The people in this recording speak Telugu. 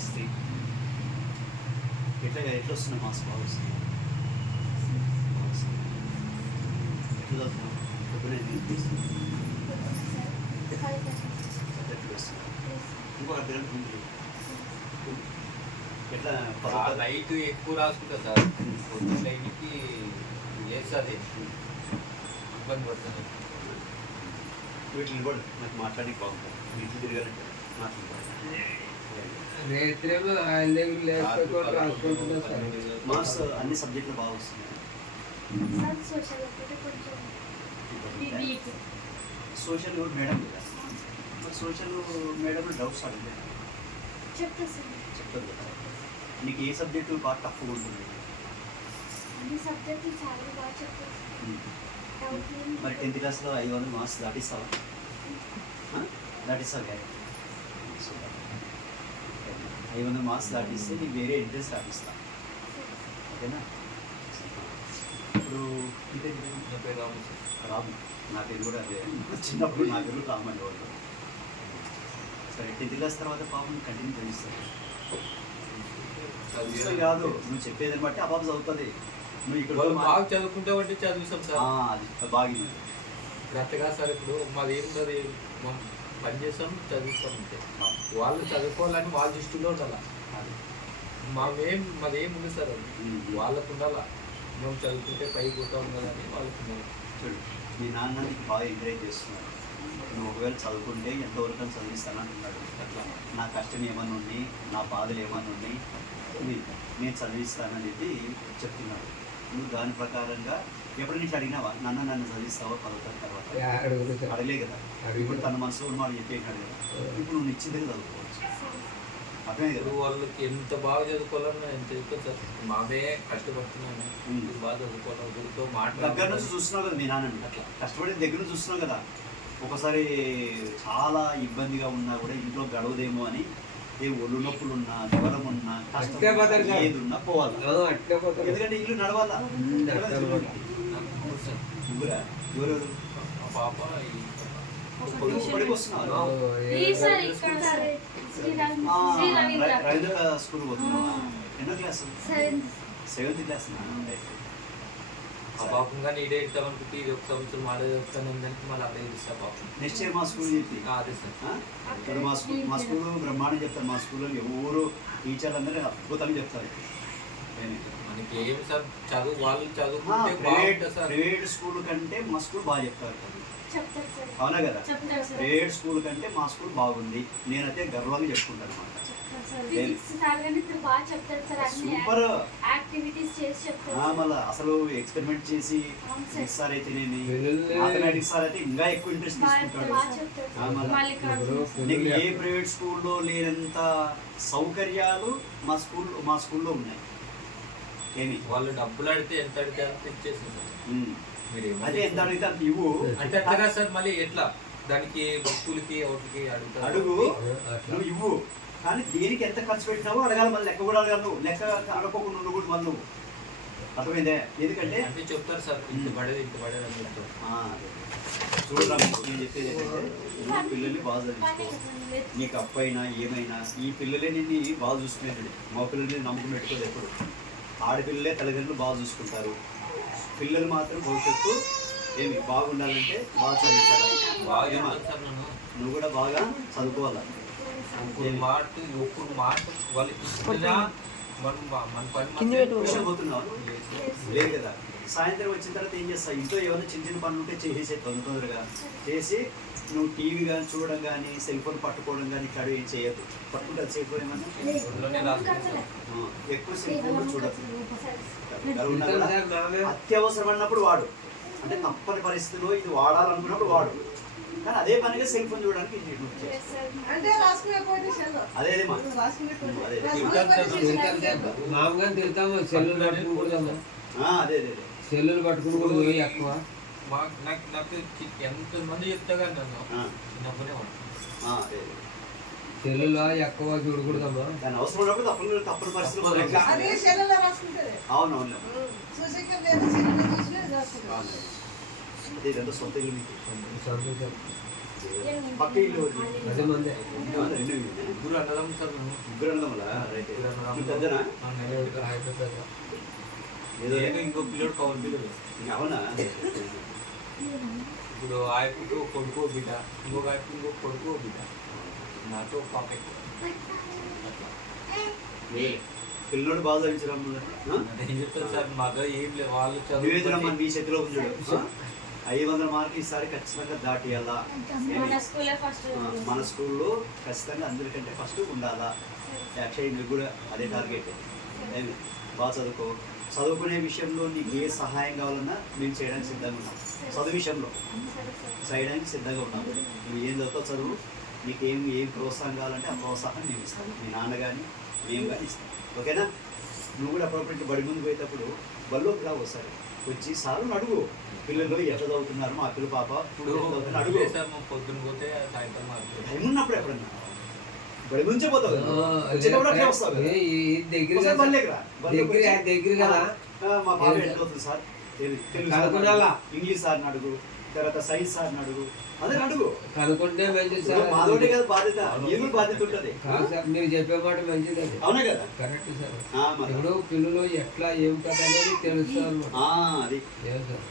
హిస్టరీ ఎట్లా వస్తున్నాయి మార్క్స్ బాగా వస్తున్నాయి ఎట్లా చదువుతున్నావు పొద్దున సబ్జెక్టులు వస్తున్నాయి ఇంకొక అర్థం ఉంది ఎట్లా నైట్ ఎక్కువ రాసుకుంటా సార్ పొద్దున్న నైట్కి చేస్తుంది ఇబ్బంది పడుతుంది వీటిని కూడా నాకు మాట్లాడి బాగుంటుంది వీటిని తిరగాలంటే మార్క్స్ అన్ని సబ్జెక్టులు బాగా వస్తున్నాయి సోషల్ మేడం కదా మరి సోషల్ మేడం డౌట్స్ అడిగితే చెప్తారు కదా నీకు ఏ సబ్జెక్టు బాగా టఫ్గా ఉంటుంది మరి 10th క్లాస్లో 500 మార్క్స్ దాటిస్తావా దాటిస్తావు 500 మార్క్స్ దాటిస్తే నీకు వేరే ఎంట్రెన్స్ దాటిస్తా ఓకేనా ఇప్పుడు రాము నా పేరు కూడా అదే చిన్నప్పుడు నా పేరు రాము అనేవాళ్ళు సరే 10th క్లాస్ తర్వాత పాపం కంటిన్యూ చేయిస్తారు కాదు నువ్వు చెప్పేదాన్ని బట్టి ఆ పాప చదువుతుంది నువ్వు ఇక్కడ బాగా చదువుకుంటే బట్టి చదివిస్తాం సార్ అది బాగా కరెక్ట్గా సార్ ఇప్పుడు మాది ఏముంటుంది పని చేస్తాం చదివిస్తాం అంతే వాళ్ళు చదువుకోవాలని వాళ్ళ దృష్టిలో ఉండాలి మాది ఏముంది సార్ అది వాళ్ళకు ఉండాలా మేము చదువుకుంటే పైకి పోతాం కదని వాళ్ళకు ఉండాలి చూడు మీ నాన్న నీకు బాగా ఎంకరేజ్ చేస్తున్నాడు నువ్వు ఒకవేళ చదువుకుంటే ఎంతవరకు అని చదివిస్తానంటున్నాడు అట్లా నా కష్టం ఏమన్నా ఉన్నాయి నా బాధలు ఏమన్నా ఉన్నాయి నేను చదివిస్తాననేది చెప్తున్నాడు నువ్వు దాని ప్రకారంగా ఎప్పుడు నీకు అడిగినావా నన్ను చదివిస్తావా 10th తర్వాత అడగలే కదా ఇప్పుడు తన మనసులో ఉన్నవాడు చెప్పేసినాడు కదా ఇప్పుడు నువ్వు నిశ్చింతగా చదువుకోవచ్చు అర్థమే కదా వాళ్ళకి ఎంత బాగా చదువుకోవాలన్నా ఎంత చదువుకోవచ్చు సార్ మామే కష్టపడుతున్నాను బాగా చదువుకోవాలి ఒకరితో దగ్గర నుంచి చూస్తున్నావు కదా మీ నాన్న అట్లా కష్టపడి దగ్గర నుంచి చూస్తున్నావు కదా ఒకసారి చాలా ఇబ్బందిగా ఉన్నా కూడా ఇంట్లో గడవదేమో అని ఏ ఒళ్ళు నొప్పులు ఉన్నా జ్వరం ఉన్నా కష్టం ఏది ఉన్నా పోవాలి ఎందుకంటే ఇల్లు నడవాలా ఎవరెవరు పాప రవీంద్ర స్కూల్ పోతున్నా ఎన్నో క్లాస్ 7th క్లాస్ ఆ పాపం కానీ ఇడే ఇద్దామనుకుంటే ఇది ఒక సంవత్సరం ఆడేస్తాను ఉందంటే మళ్ళీ అదే ఇస్తా పాపం నెక్స్ట్ ఇయర్ మా స్కూల్ చెప్పి అదే సార్ ఇక్కడ మా స్కూల్లో బ్రహ్మాండం చెప్తారు మా స్కూల్లో ఎవరు టీచర్లు అందరూ అద్భుతంగా చెప్తారు మనకి ఏం సార్ చదువు వాళ్ళు చదువు ప్రైవేట్ స్కూల్ కంటే మా స్కూల్ బాగా చెప్తారు అవునా కదా ప్రైవేట్ స్కూల్ కంటే మా స్కూల్ బాగుంది నేనైతే గర్వంగా చెప్పుకుంటాను అనమాట సూపర్ మళ్ళీ అసలు ఎక్స్పెరిమెంట్ చేసి సార్ అయితేనేమి మ్యాథమెటిక్స్ సార్ అయితే ఇంకా ఎక్కువ ఇంట్రెస్ట్ తీసుకుంటాడు నీకు ఏ ప్రైవేట్ స్కూల్లో లేనంత సౌకర్యాలు మా స్కూల్లో ఉన్నాయి ఏమి వాళ్ళు డబ్బులు అడితే ఎంత అడితే అంత ఇచ్చేసింది అదే ఎంత అడిగితే అంత ఇవ్వు అంటే అట్లా సార్ మళ్ళీ ఎట్లా దానికి బుక్కులకి ఒకటికి అడుగు నువ్వు ఇవ్వు కానీ దేనికి ఎంత ఖర్చు పెట్టినావో అడగాలి మళ్ళీ లెక్క కూడా అడగాలి నువ్వు లెక్క అడగకుండా నువ్వు కూడా మళ్ళీ నువ్వు అర్థమైందే ఎందుకంటే అంటే చెప్తారు సార్ ఇంత పడేది అని చెప్తారు చూడరా నేను చెప్పేది ఏంటంటే నువ్వు పిల్లల్ని బాగా చదివించుకో నీకు అప్పైనా ఏమైనా ఈ పిల్లలే నిన్ను బాగా చూసుకునేది మా పిల్లల్ని నమ్మకం పెట్టుకోదు ఎప్పుడు ఆడపిల్లలే తల్లిదండ్రులు బాగా చూసుకుంటారు పిల్లలు మాత్రం భవిష్యత్తు ఏమి బాగుండాలంటే బాగా చదివించాలి బాగా నువ్వు కూడా బాగా చదువుకోవాలి లేదు కదా సాయంత్రం వచ్చిన తర్వాత ఏం చేస్తావు ఇంట్లో ఏమైనా చిన్న చిన్న పనులు ఉంటే చేసేసే తొందరగా చేసి నువ్వు టీవీ కానీ చూడడం కానీ సెల్ ఫోన్ పట్టుకోవడం కానీ ఇక్కడ ఏం చేయొద్దు పట్టుకుంటే సేపు ఏమన్నా ఎక్కువ సెల్ ఫోన్ చూడదు అత్యవసరం అన్నప్పుడు వాడు అంటే తప్పని పరిస్థితిలో ఇది వాడాలనుకున్నప్పుడు వాడు కానీ అదే పనిగా సెల్ ఫోన్ చూడడానికి అదే సెల్లులు పట్టుకుని కూడా ఎక్కువ నాకు ఎంత మంది చెప్తా కానీ నన్ను చిన్నప్పుడే సెల్లులో ఎక్కువ చూడకూడదమ్మా దాని అవసరం ఉన్నప్పుడు తప్పని పరిస్థితులు అవునవును అదే ఇదంతా సొంత ఇల్లు మీకు పక్క ఇల్లు ఒకటి. అదే మందే రెండు ఇల్లునే. ముగ్గురు అన్నదమ్ములు సార్ మేము. ముగ్గురు అన్నదమ్ములా? రైట్. ముగ్గురు నువ్వు అన్నదమ్ములు. పెద్దనా? అయిపోతుంది ఏదో నేను ఇంకో పిల్లడు కౌలు పిల్లడు. అవునా? ఇప్పుడు ఆయనకు కొడుకు బిడ్డ, ఇంకొక ఆయనకు ఇంకొక కొడుకు బిడ్డ, నాతో పాప ఎక్కువ. అట్లా. పిల్లడు బాగా చదివించడం ఏం చెప్తారు సార్ మాకు ఏం లేదు వాళ్ళు వివేచనమ్మ చదువు మీ చేతిలో ఉన్నాడు. 500 మార్కులు ఈసారి ఖచ్చితంగా దాటియాలా. మన స్కూల్లో ఖచ్చితంగా అందరికంటే ఫస్ట్ ఉండాలా. యాక్చువల్లీ మీకు కూడా అదే టార్గెట్. ఏమి బాగా చదువుకో. చదువుకునే విషయంలో నీకు ఏ సహాయం కావాలన్నా మేము చేయడానికి సిద్ధంగా ఉన్నాం. చదువు విషయంలో చేయడానికి సిద్ధంగా ఉన్నాం. నువ్వు ఏం చదువుతావు చదువు. నీకు ఏం ప్రోత్సాహం కావాలంటే ఆ ప్రోత్సాహం మేము ఇస్తాం. మీ నాన్న కానీ మేము కానీ ఇస్తాం. ఓకేనా? నువ్వు కూడా అప్పుడప్పుడు బడి ముందు పోయేటప్పుడు బళ్ళోకి రా ఒకసారి వచ్చి సార్లు అడుగు, పిల్లలు ఎట్లా చదువుతున్నారు మా పిల్ల పాప ఇప్పుడు అడుగు. సార్ మేము పొద్దున్న పోతే సాయంత్రం మాకు టైం ఉన్నప్పుడు ఎప్పుడన్నా బడి నుంచే పోతావు కదా, వచ్చేటప్పుడు అట్లే వస్తావు కదా. దగ్గర ఒకసారి బళ్ళేకి రా. బళ్ళోకి వచ్చి, దగ్గర కదా మా పాప ఎట్లా అవుతుంది సార్, తెలుగు సార్ కనుక్కునాలా? ఇంగ్లీష్ సార్ని అడుగు, తర్వాత సైన్స్ సార్ని అడుగు, అదే అడుగు. కనుక్కుంటే మంచిది సార్. మాతోటే కదా బాధ్యత, నీకు బాధ్యత ఉంటుంది. కాదు సార్, మీరు చెప్పే మాట మంచిది అది. అవునా కదా? Correct sir. మరి. ఇప్పుడు పిల్లలు ఎట్లా ఏం కదా అనేది తెలుస్తుంది అనమాట. అది ఏం సార్